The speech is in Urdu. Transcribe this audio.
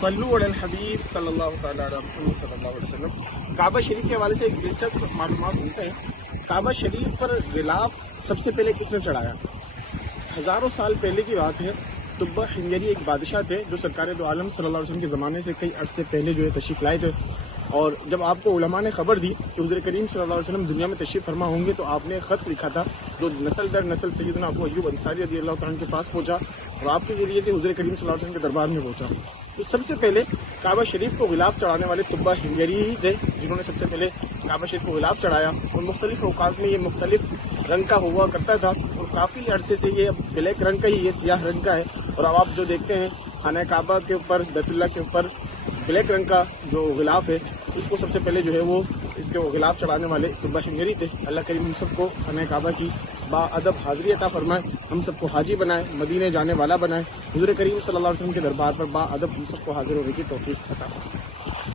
صلو علی الحبیب صلی اللہ تعالیٰ علیہ محمد صلی اللہ علیہ وسلم۔ کعبہ شریف کے حوالے سے ایک دلچسپ معلومات سنتے ہیں۔ کعبہ شریف پر غلاف سب سے پہلے کس نے چڑھایا؟ ہزاروں سال پہلے کی بات ہے۔ تبہ حمیری ایک بادشاہ تھے جو سرکار دو عالم صلی اللہ علیہ وسلم کے زمانے سے کئی عرصے پہلے جو ہے تشریف لائے تھے، اور جب آپ کو علماء نے خبر دی کہ حضور کریم صلی اللہ علیہ وسلم دنیا میں تشریف فرما ہوں گے، تو آپ نے خط لکھا تھا جو نسل در نسل سیدنا ابو ایوب انصاری رضی اللہ تعالیٰ عنہ کے پاس پہنچا اور آپ کے ذریعے سے حضور کریم صلی اللہ علیہ وسلم کے دربار میں پہنچا۔ تو سب سے پہلے کعبہ شریف کو غلاف چڑھانے والے تبہ حمیری ہی تھے جنہوں نے سب سے پہلے کعبہ شریف کو غلاف چڑھایا، اور مختلف اوقات میں یہ مختلف رنگ کا ہوا کرتا تھا، اور کافی عرصے سے یہ بلیک رنگ کا ہی، یہ سیاہ رنگ کا ہے۔ اور اب آپ جو دیکھتے ہیں خانہ کعبہ کے اوپر، بیت اللہ کے اوپر بلیک رنگ کا جو غلاف ہے، اس کو سب سے پہلے جو ہے وہ اس کے غلاف چڑھانے والے تبہ حمیری تھے۔ اللہ کریم ہم سب کو خانہ کعبہ کی با ادب حاضری عطا فرمائے، ہم سب کو حاجی بنائے، مدینے جانے والا بنائے، حضور کریم صلی اللہ علیہ وسلم کے دربار پر با ادب ہم سب کو حاضر ہونے کی توفیق عطا فرمائے۔